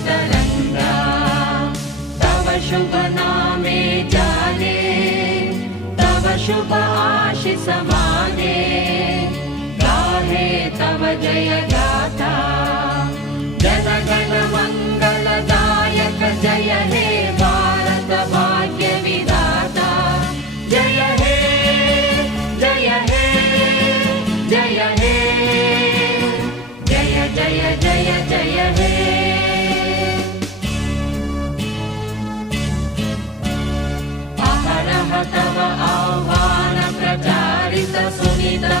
तरंगा तव शुभ नामे जाने तव शुभ आशीष माने गाहे तव जय गाथा जन गण मंगलदायक जय हे भारत भाग्य विधाता जय हे जय हे जय हे जय जय जय जय हे अहरह तव आह्वान प्रचारित सुनित